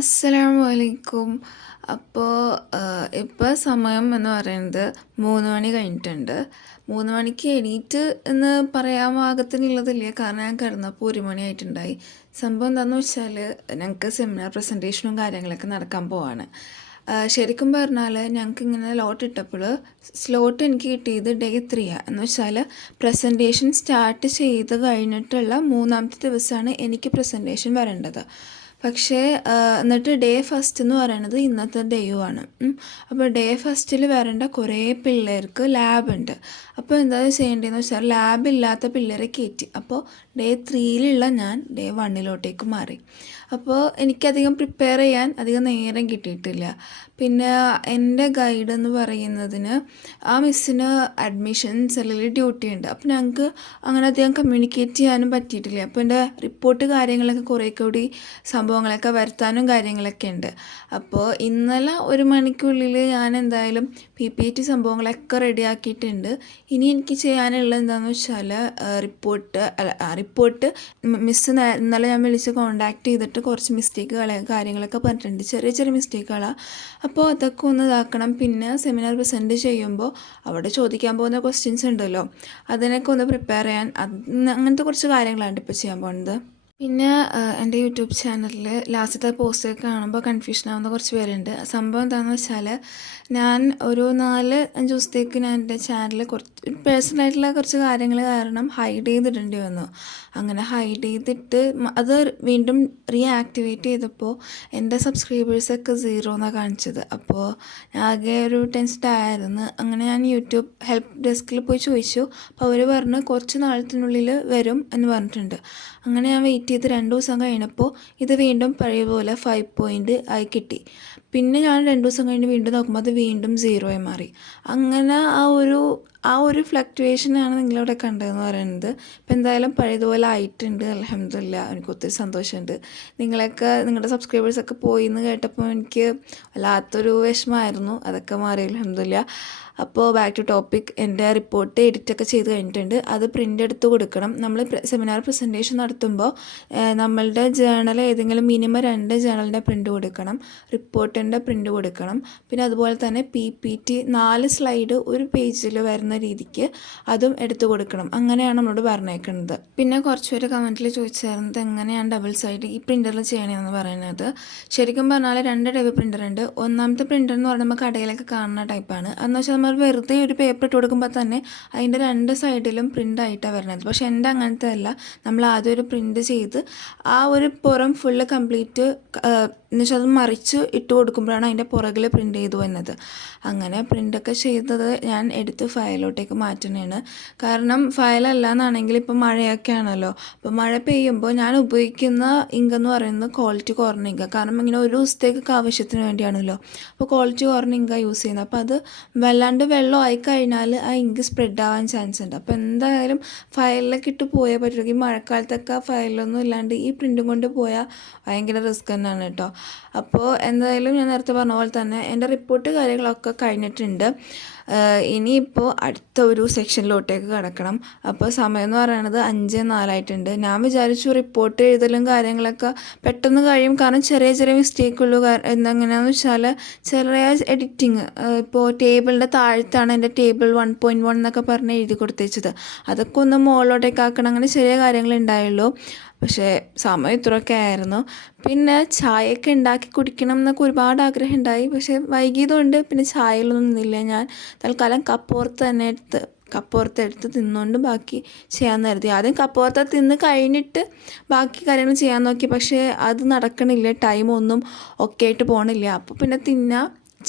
അസ്സലാമലൈക്കും. അപ്പോൾ ഇപ്പോൾ സമയം എന്ന് പറയുന്നത് 3 മണി കഴിഞ്ഞിട്ടുണ്ട്. 3 മണിക്ക് എണീറ്റ് എന്ന് പറയാൻ പാകത്തിനുള്ളതില്ല, കാരണം ഞാൻ കിടന്നപ്പോൾ 1 മണി ആയിട്ടുണ്ടായി. സംഭവം എന്താണെന്ന് വെച്ചാൽ, ഞങ്ങൾക്ക് സെമിനാർ പ്രസൻറ്റേഷനും കാര്യങ്ങളൊക്കെ നടക്കാൻ പോവാണ്. ശരിക്കും പറഞ്ഞാൽ ഞങ്ങൾക്ക് ഇങ്ങനെ ലോട്ട് ഇട്ടപ്പോൾ സ്ലോട്ട് എനിക്ക് കിട്ടിയത് ഡേ 3 എന്ന് വെച്ചാൽ പ്രസൻറ്റേഷൻ സ്റ്റാർട്ട് ചെയ്ത് കഴിഞ്ഞിട്ടുള്ള 3-ാമത്തെ ദിവസമാണ് എനിക്ക് പ്രസൻറ്റേഷൻ വരേണ്ടത്. പക്ഷേ എന്നിട്ട് ഡേ ഫസ്റ്റ് എന്ന് പറയുന്നത് ഇന്നത്തെ ഡേയുമാണ്. അപ്പോൾ ഡേ ഫസ്റ്റിൽ വരേണ്ട കുറേ പിള്ളേർക്ക് ലാബുണ്ട്. അപ്പോൾ എന്താ ചെയ്യേണ്ടതെന്ന് വെച്ചാൽ ലാബില്ലാത്ത പിള്ളേരെ കയറ്റി. അപ്പോൾ ഡേ 3യിലുള്ള ഞാൻ ഡേ 1ിലോട്ടേക്ക് മാറി. അപ്പോൾ എനിക്കധികം പ്രിപ്പയർ ചെയ്യാൻ അധികം നേരം കിട്ടിയിട്ടില്ല. പിന്നെ എൻ്റെ ഗൈഡ് എന്ന് പറയുന്നതിന് ആ മിസ്സിന് അഡ്മിഷൻ സെല്ലിൽ ഡ്യൂട്ടി ഉണ്ട്. അപ്പോൾ ഞങ്ങൾക്ക് അങ്ങനെ അധികം കമ്മ്യൂണിക്കേറ്റ് ചെയ്യാനും പറ്റിയിട്ടില്ല. അപ്പോൾ എൻ്റെ റിപ്പോർട്ട് കാര്യങ്ങളൊക്കെ കുറേ കൂടി സംഭവങ്ങളൊക്കെ വരുത്താനും കാര്യങ്ങളൊക്കെ ഉണ്ട്. അപ്പോൾ ഇന്നലെ 1 മണിക്കുള്ളിൽ ഞാൻ എന്തായാലും PPT സംഭവങ്ങളൊക്കെ റെഡിയാക്കിയിട്ടുണ്ട്. ഇനി എനിക്ക് ചെയ്യാനുള്ളത് എന്താണെന്ന് വെച്ചാൽ റിപ്പോർട്ട് മിസ്സ് ഇന്നലെ ഞാൻ വിളിച്ച് കോണ്ടാക്ട് ചെയ്തിട്ട് കുറച്ച് കാര്യങ്ങളൊക്കെ പറഞ്ഞിട്ടുണ്ട്, ചെറിയ ചെറിയ മിസ്റ്റേക്കുകളാണ്. അപ്പോൾ അതൊക്കെ ഒന്ന് ഇതാക്കണം. പിന്നെ സെമിനാർ പ്രസൻറ്റ് ചെയ്യുമ്പോൾ അവിടെ ചോദിക്കാൻ പോകുന്ന ക്വസ്റ്റ്യൻസ് ഉണ്ടല്ലോ, അതിനൊക്കെ ഒന്ന് പ്രിപ്പയർ ചെയ്യാൻ, അങ്ങനത്തെ കുറച്ച് കാര്യങ്ങളാണ് ഇപ്പോൾ ചെയ്യാൻ പോകുന്നത്. പിന്നെ എൻ്റെ യൂട്യൂബ് ചാനലിൽ ലാസ്റ്റത്തെ പോസ്റ്റൊക്കെ കാണുമ്പോൾ കൺഫ്യൂഷൻ ആവുന്ന കുറച്ച് പേരുണ്ട്. സംഭവം എന്താണെന്ന് വെച്ചാൽ, ഞാൻ ഒരു 4-5 ദിവസത്തേക്ക് ഞാൻ എൻ്റെ ചാനൽ കുറച്ച് പേഴ്സണലായിട്ടുള്ള കുറച്ച് കാര്യങ്ങൾ കാരണം ഹൈഡ് ചെയ്തിടേണ്ടി വന്നു. അങ്ങനെ ഹൈഡ് ചെയ്തിട്ട് അത് വീണ്ടും റീആക്ടിവേറ്റ് ചെയ്തപ്പോൾ എൻ്റെ സബ്സ്ക്രൈബേഴ്സൊക്കെ 0 എന്നാണ് കാണിച്ചത്. അപ്പോൾ ആകെ ഒരു ടെൻസ്ഡായിരുന്നു. അങ്ങനെ ഞാൻ യൂട്യൂബ് ഹെൽപ്പ് ഡെസ്കിൽ പോയി ചോദിച്ചു. അപ്പോൾ അവർ പറഞ്ഞ് കുറച്ച് നാളത്തിനുള്ളിൽ വരും എന്ന് പറഞ്ഞിട്ടുണ്ട്. അങ്ങനെ ഞാൻ വെയിറ്റ് ചെയ്ത് 2 ദിവസം കഴിഞ്ഞപ്പോൾ ഇത് വീണ്ടും പഴയ പോലെ 5 പോയിൻ്റ് ആയി കിട്ടി. പിന്നെ ഞാൻ 2 ദിവസം കഴിഞ്ഞ് വീണ്ടും നോക്കുമ്പോൾ അത് വീണ്ടും 0 ആയി മാറി. അങ്ങനെ ആ ഒരു ഫ്ലക്ച്വേഷനാണ് നിങ്ങളിവിടെ കണ്ടതെന്ന് പറയുന്നത്. ഇപ്പം എന്തായാലും പഴയതുപോലെ ആയിട്ടുണ്ട്, അൽഹംദുലില്ലാ. എനിക്ക് ഒത്തിരി സന്തോഷമുണ്ട്. നിങ്ങളുടെ സബ്സ്ക്രൈബേഴ്സൊക്കെ പോയി എന്ന് കേട്ടപ്പോൾ എനിക്ക് വല്ലാത്തൊരു വിഷമമായിരുന്നു. അതൊക്കെ മാറി, അൽഹംദുലില്ലാ. അപ്പോൾ ബാക്ക് ടു ടോപ്പിക്, എൻ്റെ റിപ്പോർട്ട് എഡിറ്റൊക്കെ ചെയ്ത് കഴിഞ്ഞിട്ടുണ്ട്. അത് പ്രിൻ്റ് എടുത്ത് കൊടുക്കണം. നമ്മൾ സെമിനാർ പ്രസൻറ്റേഷൻ നടത്തുമ്പോൾ നമ്മളുടെ ജേണൽ ഏതെങ്കിലും മിനിമം 2 ജേണലിൻ്റെ പ്രിൻ്റ് കൊടുക്കണം, റിപ്പോർട്ടിൻ്റെ പ്രിൻ്റ് കൊടുക്കണം. പിന്നെ അതുപോലെ തന്നെ PPT 4 സ്ലൈഡ് ഒരു പേജിൽ വരുന്ന രീതിക്ക് അതും എടുത്ത് കൊടുക്കണം. അങ്ങനെയാണ് നമ്മളോട് പറഞ്ഞേക്കുന്നത്. പിന്നെ കുറച്ച് പേര് കമൻറ്റിൽ ചോദിച്ചായിരുന്നത് എങ്ങനെയാണ് ഡബിൾ സൈഡ് ഈ പ്രിൻ്ററിൽ ചെയ്യണമെന്ന് പറയുന്നത്. ശരിക്കും പറഞ്ഞാൽ 2 ടൈപ്പ് പ്രിൻ്റർ ഉണ്ട്. ഒന്നാമത്തെ പ്രിൻ്റർ എന്ന് പറഞ്ഞാൽ നമ്മൾ കടയിലൊക്കെ കാണുന്ന ടൈപ്പാണ്. അതെന്ന് വെച്ചാൽ നമ്മൾ വെറുതെ ഒരു പേപ്പർ ഇട്ട് കൊടുക്കുമ്പോൾ തന്നെ അതിൻ്റെ 2 സൈഡിലും പ്രിൻ്റ് ആയിട്ടാണ് വരുന്നത്. പക്ഷേ എൻ്റെ അങ്ങനത്തെ അല്ല. നമ്മൾ ആദ്യം ഒരു പ്രിൻ്റ് ചെയ്ത് ആ ഒരു പുറം ഫുള്ള് കംപ്ലീറ്റ് എന്നുവെച്ചാൽ അത് മറിച്ച് ഇട്ട് കൊടുക്കുമ്പോഴാണ് അതിൻ്റെ പുറകിൽ പ്രിൻ്റ് ചെയ്തു വന്നത്. അങ്ങനെ പ്രിൻ്റൊക്കെ ചെയ്തത് ഞാൻ എടുത്ത് ഫയലിലോട്ടേക്ക് മാറ്റുന്നതാണ്. കാരണം ഫയലല്ല എന്നാണെങ്കിൽ ഇപ്പോൾ മഴയൊക്കെ ആണല്ലോ. അപ്പോൾ മഴ പെയ്യുമ്പോൾ ഞാൻ ഉപയോഗിക്കുന്ന ഇങ്ക് എന്ന് പറയുന്നത് ക്വാളിറ്റി കുറഞ്ഞ ഇങ്ക. കാരണം ഇങ്ങനെ ഒരു ദിവസത്തേക്കൊക്കെ ആവശ്യത്തിന് വേണ്ടിയാണല്ലോ. അപ്പോൾ ക്വാളിറ്റി കുറഞ്ഞ ഇങ്കാണ് യൂസ് ചെയ്യുന്നത്. അപ്പോൾ അത് വല്ലാണ്ട് വെള്ളം ആയിക്കഴിഞ്ഞാൽ ആ ഇങ്ക് സ്പ്രെഡ് ആവാൻ ചാൻസ് ഉണ്ട്. അപ്പോൾ എന്തായാലും ഫയലിലൊക്കെ ഇട്ട് പോയാൽ പറ്റും. ഈ മഴക്കാലത്തൊക്കെ ഫയലൊന്നും ഇല്ലാണ്ട് ഈ പ്രിൻറ്റും കൊണ്ട് പോയാൽ ഭയങ്കര റിസ്ക് തന്നെയാണ് കേട്ടോ. അപ്പോൾ എന്തായാലും ഞാൻ നേരത്തെ പറഞ്ഞ പോലെ തന്നെ എൻ്റെ റിപ്പോർട്ട് കാര്യങ്ങളൊക്കെ കഴിഞ്ഞിട്ടുണ്ട്. ഇനിയിപ്പോൾ അടുത്ത ഒരു സെക്ഷനിലോട്ടേക്ക് കിടക്കണം. അപ്പോൾ സമയം എന്ന് പറയുന്നത് 5:04 ആയിട്ടുണ്ട്. ഞാൻ വിചാരിച്ചു റിപ്പോർട്ട് എഴുതലും കാര്യങ്ങളൊക്കെ പെട്ടെന്ന് കഴിയും, കാരണം ചെറിയ ചെറിയ മിസ്റ്റേക്കുള്ളൂ. എങ്ങനെയാണെന്ന് വെച്ചാൽ ചെറിയ എഡിറ്റിങ്, ഇപ്പോൾ ടേബിളിൻ്റെ താഴത്താണ് എൻ്റെ ടേബിൾ 1.1 എന്നൊക്കെ പറഞ്ഞ് എഴുതി കൊടുത്തേച്ചത്. അതൊക്കെ ഒന്ന് മുകളിലോട്ടേക്ക് ആക്കണം. അങ്ങനെ ചെറിയ കാര്യങ്ങളുണ്ടായുള്ളൂ. പക്ഷേ സമയം ഇത്രയൊക്കെ ആയിരുന്നു. പിന്നെ ചായയൊക്കെ ഉണ്ടാക്കി കുടിക്കണം എന്നൊക്കെ ഒരുപാട് ആഗ്രഹം ഉണ്ടായി. പക്ഷേ വൈകിയതുകൊണ്ട് പിന്നെ ചായയിലൊന്നും നിന്നില്ല. ഞാൻ തൽക്കാലം കപ്പോർത്ത് എടുത്ത് തിന്നുകൊണ്ട് ബാക്കി ചെയ്യാമെന്ന് കരുതി. ആദ്യം കപ്പോർത്ത് തിന്ന് കഴിഞ്ഞിട്ട് ബാക്കി കാര്യങ്ങൾ ചെയ്യാൻ നോക്കി. പക്ഷേ അത് നടക്കണില്ല, ടൈമൊന്നും ഒക്കെ ആയിട്ട് പോകണില്ല. അപ്പോൾ പിന്നെ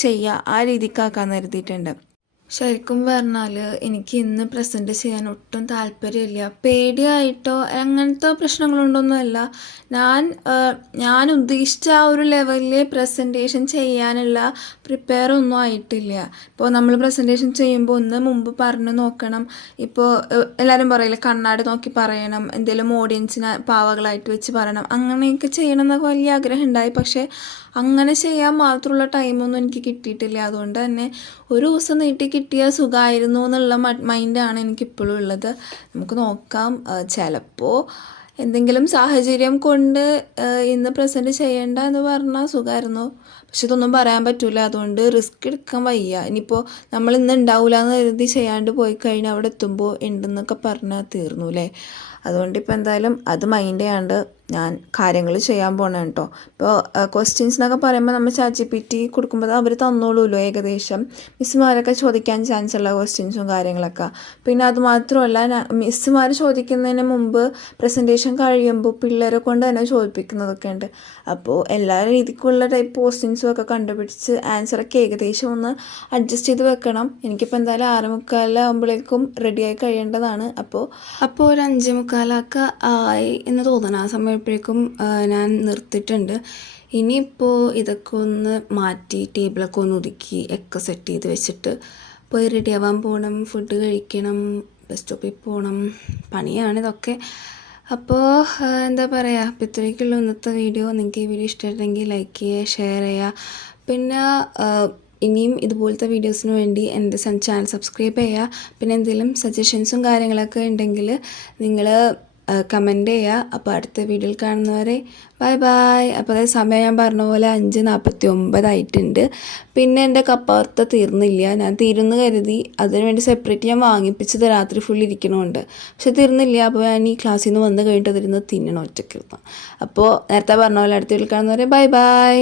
ചെയ്യുക ആ രീതിക്കാക്കാമെന്ന് കരുതിയിട്ടുണ്ട്. ശരിക്കും പറഞ്ഞാൽ എനിക്ക് ഇന്ന് പ്രസൻറ്റ് ചെയ്യാൻ ഒട്ടും താല്പര്യമില്ല. പേടിയായിട്ടോ അങ്ങനത്തെ പ്രശ്നങ്ങളുണ്ടൊന്നുമല്ല. ഞാൻ ഉദ്ദേശിച്ച ആ ഒരു ലെവലിൽ പ്രസൻറ്റേഷൻ ചെയ്യാനുള്ള പ്രിപ്പയർ ഒന്നും ആയിട്ടില്ല. ഇപ്പോൾ നമ്മൾ പ്രസൻറ്റേഷൻ ചെയ്യുമ്പോൾ ഒന്ന് മുമ്പ് പറഞ്ഞു നോക്കണം. ഇപ്പോൾ എല്ലാവരും പറയില്ല, കണ്ണാടി നോക്കി പറയണം, എന്തെങ്കിലും ഓഡിയൻസിനെ പാവകളായിട്ട് വെച്ച് പറയണം, അങ്ങനെയൊക്കെ ചെയ്യണം എന്നൊക്കെ വലിയ ആഗ്രഹം ഉണ്ടായി. പക്ഷേ അങ്ങനെ ചെയ്യാൻ മാത്രമുള്ള ടൈമൊന്നും എനിക്ക് കിട്ടിയിട്ടില്ല. അതുകൊണ്ട് തന്നെ ഒരു ദിവസം നീട്ടി കിട്ടിയാൽ സുഖമായിരുന്നു എന്നുള്ള മൈൻഡാണ് എനിക്കിപ്പോഴും ഉള്ളത്. നമുക്ക് നോക്കാം. ചിലപ്പോൾ എന്തെങ്കിലും സാഹചര്യം കൊണ്ട് ഇന്ന് പ്രസൻറ്റ് ചെയ്യണ്ട എന്ന് പറഞ്ഞാൽ സുഖമായിരുന്നു. പക്ഷെ ഇതൊന്നും പറയാൻ പറ്റില്ല. അതുകൊണ്ട് റിസ്ക് എടുക്കാൻ വയ്യ. ഇനിയിപ്പോൾ നമ്മൾ ഇന്ന് ഉണ്ടാവില്ല എന്ന് കരുതി ചെയ്യാണ്ട് പോയി കഴിഞ്ഞാൽ അവിടെ എത്തുമ്പോൾ ഉണ്ടെന്നൊക്കെ പറഞ്ഞാൽ തീർന്നു അല്ലേ. അതുകൊണ്ട് ഇപ്പോൾ എന്തായാലും അത് മൈൻഡ് ചെയ്യാണ്ട് ഞാൻ കാര്യങ്ങൾ ചെയ്യാൻ പോകണം കേട്ടോ. ഇപ്പോൾ ക്വസ്റ്റ്യൻസ് എന്നൊക്കെ പറയുമ്പോൾ നമ്മൾ ChatGPT കൊടുക്കുമ്പോൾ അവർ തന്നോളൂല്ലോ ഏകദേശം മിസ്സുമാരൊക്കെ ചോദിക്കാൻ ചാൻസ് ഉള്ള ക്വസ്റ്റ്യൻസും കാര്യങ്ങളൊക്കെ. പിന്നെ അത് മാത്രമല്ല മിസ്സുമാർ ചോദിക്കുന്നതിന് മുമ്പ് പ്രസൻറ്റേഷൻ കഴിയുമ്പോൾ പിള്ളേരെ കൊണ്ട് തന്നെ ചോദിപ്പിക്കുന്നതൊക്കെ ഉണ്ട്. അപ്പോൾ എല്ലാ രീതിക്കുള്ള ടൈപ്പ് ക്വസ്റ്റ്യൻസും ഒക്കെ കണ്ടുപിടിച്ച് ആൻസറൊക്കെ ഏകദേശം ഒന്ന് അഡ്ജസ്റ്റ് ചെയ്ത് വെക്കണം. എനിക്കിപ്പോൾ എന്തായാലും 6:45 റെഡിയായി കഴിയേണ്ടതാണ്. അപ്പോൾ ഒരു 5:45 ആയി എന്ന് തോന്നണം. ആ സമയപ്പോഴേക്കും ഞാൻ നിർത്തിയിട്ടുണ്ട്. ഇനിയിപ്പോൾ ഇതൊക്കെ ഒന്ന് മാറ്റി ടേബിളൊക്കെ ഒന്ന് ഒതുക്കി ഒക്കെ സെറ്റ് ചെയ്ത് വെച്ചിട്ട് പോയി റെഡിയാവാൻ പോകണം, ഫുഡ് കഴിക്കണം, ബസ് സ്റ്റോപ്പിൽ പോകണം. പണിയാണ് ഇതൊക്കെ. അപ്പോൾ എന്താ പറയുക, അപ്പോൾ ഇത്രയൊക്കെയുള്ള ഇന്നത്തെ വീഡിയോ. നിങ്ങൾക്ക് ഈ വീഡിയോ ഇഷ്ടമായിട്ടെങ്കിൽ ലൈക്ക് ചെയ്യുക, ഷെയർ ചെയ്യുക. പിന്നെ ഇനിയും ഇതുപോലത്തെ വീഡിയോസിന് വേണ്ടി എൻ്റെ ചാനൽ സബ്സ്ക്രൈബ് ചെയ്യുക. പിന്നെ എന്തെങ്കിലും സജഷൻസും കാര്യങ്ങളൊക്കെ ഉണ്ടെങ്കിൽ നിങ്ങൾ കമൻറ്റ് ചെയ്യുക. അപ്പോൾ അടുത്ത വീഡിയോയിൽ കാണുന്നവരെ ബൈ ബൈ. അപ്പോൾ അതായത് സമയം ഞാൻ പറഞ്ഞ പോലെ 5:49 ആയിട്ടുണ്ട്. പിന്നെ എൻ്റെ കപ്പവർത്ത തീർന്നില്ല. ഞാൻ തീരുന്നു കരുതി അതിനുവേണ്ടി സെപ്പറേറ്റ് ഞാൻ വാങ്ങിപ്പിച്ചത് രാത്രി ഫുൾ ഇരിക്കണമുണ്ട്. പക്ഷെ തീർന്നില്ല. അപ്പോൾ ഞാൻ ഈ ക്ലാസ്സിൽ നിന്ന് വന്ന് കഴിഞ്ഞിട്ട് അതിരുന്ന് തിന്നണം ഒറ്റയ്ക്കിരുന്ന്. അപ്പോൾ നേരത്തെ പറഞ്ഞ പോലെ അടുത്ത വീഡിയോയിൽ കാണുന്നവരെ ബൈ ബൈ.